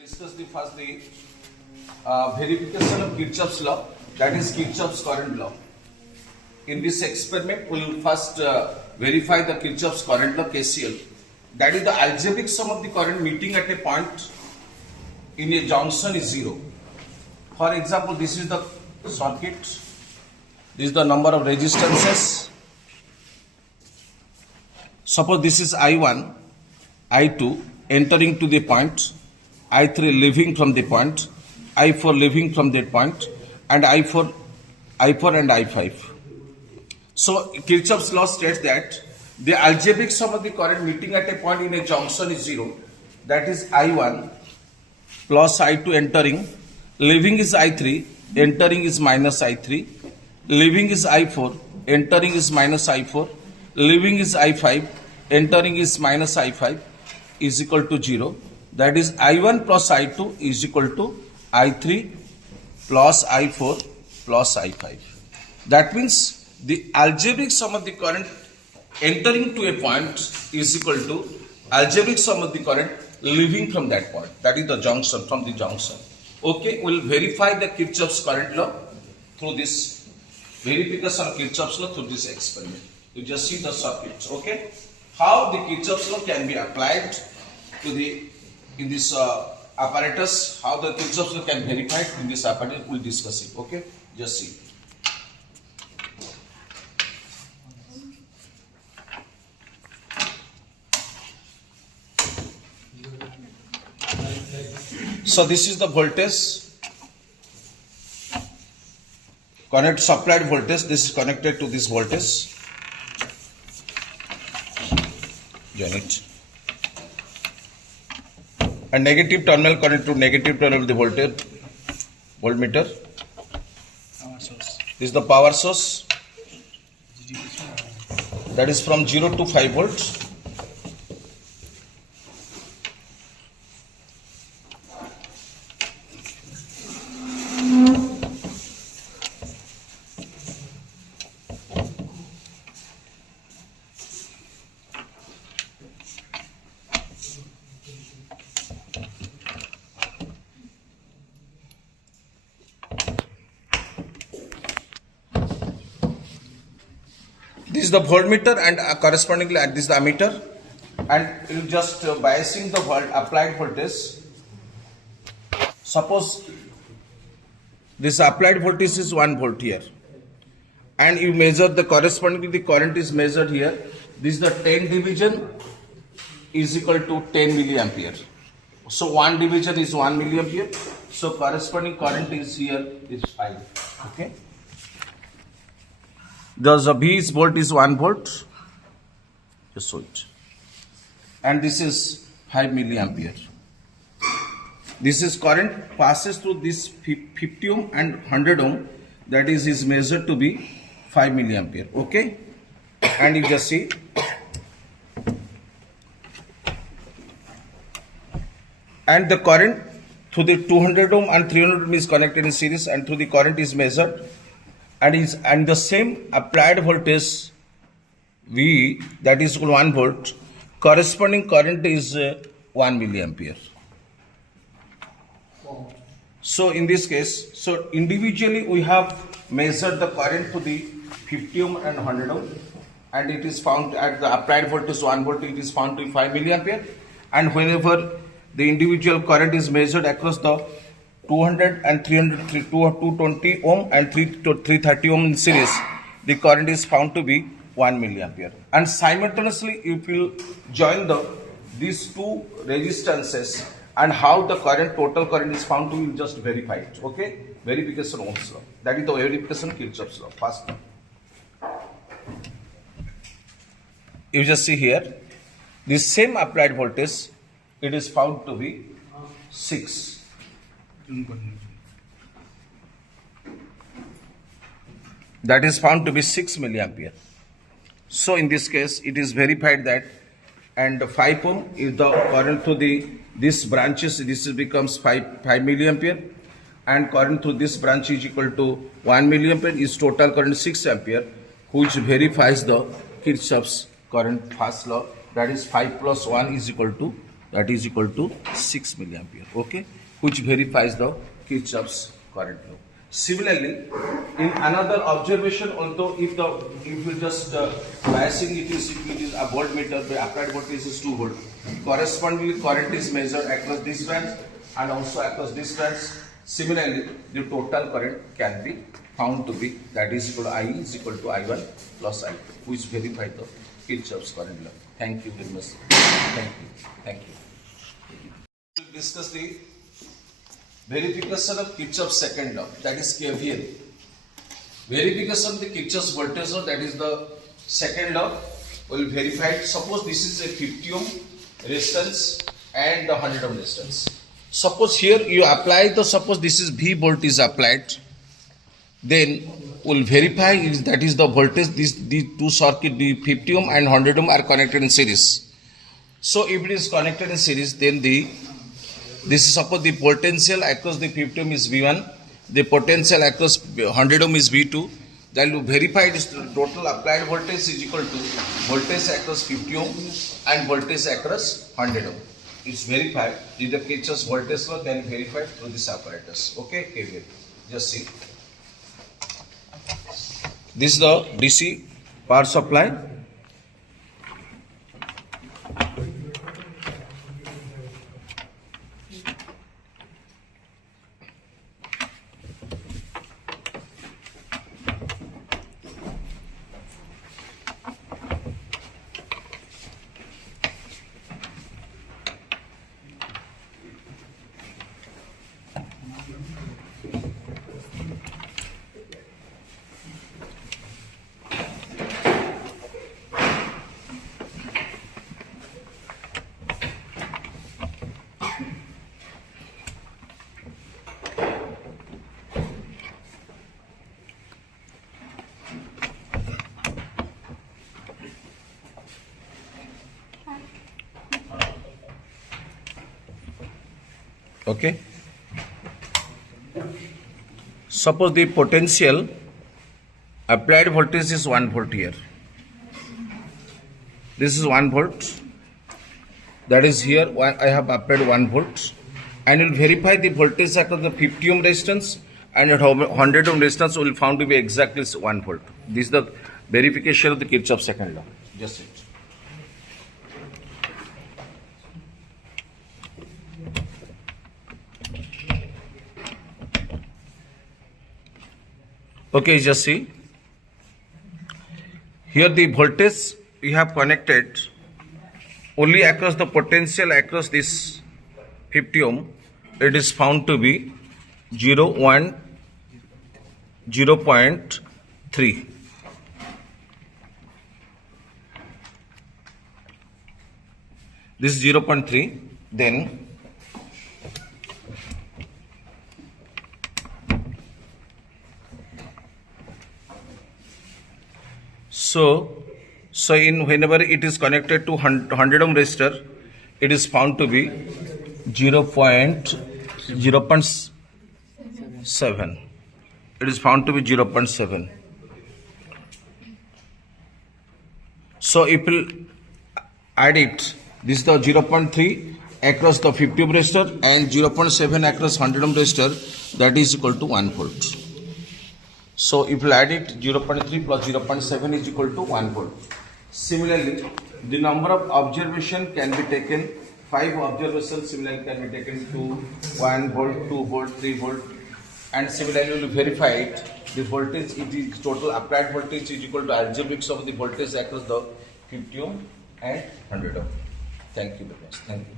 Discuss the first the verification of Kirchhoff's law, that is Kirchhoff's current law. In this experiment, we will first verify the Kirchhoff's current law KCL. That is the algebraic sum of the current meeting at a point in a junction is 0. For example, this is the circuit. This is the number of resistances. Suppose this is I1, I2 entering to the point, I3 leaving from the point, I4 leaving from that point, and I4 and I5. So Kirchhoff's law states that the algebraic sum of the current meeting at a point in a junction is 0. That is I1 plus I2 entering, leaving is I3, entering is minus I3, leaving is I4, entering is minus I4, leaving is I5, entering is minus I5 is equal to 0. That is I1 plus I2 is equal to I3 plus I4 plus I5. That means the algebraic sum of the current entering to a point is equal to algebraic sum of the current leaving from that point. That is the junction, from the junction. Okay, we will verify the Kirchhoff's current law through this verification of Kirchhoff's law through this experiment. You just see the circuits. Okay, how the Kirchhoff's law can be applied to the in this apparatus, how the Kirchhoff's law can be verified in this apparatus, we will discuss it. Okay, just see. So this is the voltage, connect supplied voltage. This is connected to this voltage. Join it. And negative terminal connect to negative terminal of the voltage, voltmeter. This is the power source. That is from 0 to 5 volts. This is the voltmeter and correspondingly this is the ammeter, and you just biasing the applied voltage. Suppose this applied voltage is 1 volt here, and you measure the correspondingly the current is measured here. This is the 10 division is equal to 10 milliampere. So 1 division is 1 milliampere. So corresponding current is here is 5. Okay. Thus the V is volt is 1 volt, just so it, and this is 5 milliampere. This is current passes through this 50 ohm and 100 ohm, that is measured to be 5 milliampere. Okay, and you just see, and the current through the 200 ohm and 300 ohm is connected in series, and through the current is measured. And the same applied voltage V, that is 1 volt, corresponding current is 1 milliampere. So in this case, so individually we have measured the current to the 50 ohm and 100 ohm, and it is found at the applied voltage 1 volt, it is found to be 5 milliampere. And whenever the individual current is measured across the 200 and 300, 220 ohm and 330 ohm in series, the current is found to be 1 milliampere. And simultaneously, if you join these two resistances and how the current, total current is found to be, just verify it. Okay, verification Ohm's law. That is the verification Kirchhoff's law. First law. You just see here, this same applied voltage, it is found to be 6. That is found to be 6 milliampere. So in this case, it is verified that, and 5 ohm is the current through this branches. This becomes 5 milliampere, and current through this branch is equal to 1 milliampere. Is total current 6 ampere, which verifies the Kirchhoff's current first law. That is 5 plus 1 is equal to that is equal to 6 milliampere. Okay, which verifies the Kirchhoff's current law. Similarly, in another observation, although if you just biasing it is a voltmeter, the applied voltage is 2 volt. Correspondingly, current is measured across this branch and also across this branch. Similarly, the total current can be found to be, that is equal to I is equal to I1 plus I2, which verify the Kirchhoff's current law. Thank you very much. Thank you. Thank you. We will discuss the verification of Kirchhoff's second law, that is KVL. Verification of the Kirchhoff's voltage law, that is the second law, will verify. Suppose this is a 50 ohm resistance and the 100 ohm resistance. Suppose here you apply the, suppose this is V volt is applied, then will verify is that is the voltage, these two circuit, the 50 ohm and 100 ohm are connected in series. So if it is connected in series, then this is suppose the potential across the 50 ohm is V1, the potential across 100 ohm is V2. Then you verify this total applied voltage is equal to voltage across 50 ohm and voltage across 100 ohm. It's verified. If the Kirchhoff's voltage law, then verified through this apparatus. Okay, KVL. Just see. This is the DC power supply. Okay. Suppose the potential applied voltage is 1 volt here. This is 1 volt. That is here I have applied 1 volt, and will verify the voltage across the 50 ohm resistance and 100 ohm resistance will found to be exactly 1 volt. This is the verification of the Kirchhoff's second law. Just it. Okay, just see. Here the voltage we have connected only across the potential across this 50 ohm. It is found to be 0.3. This is 0.3. Then so in whenever it is connected to 100 ohm resistor, it is found to be 0.7. It is found to be 0.7. So if we add it, this is the 0.3 across the 50 ohm resistor and 0.7 across 100 ohm resistor, that is equal to 1 volt. So if you add it, 0.3 plus 0.7 is equal to 1 volt. Similarly, the number of observation can be taken, 5 observations similarly can be taken to 1 volt, 2 volt, 3 volt, and similarly you will verify it. The voltage, it is total applied voltage is equal to algebraics of the voltage across the 50 ohm and 100 ohm. Thank you very much. Thank you.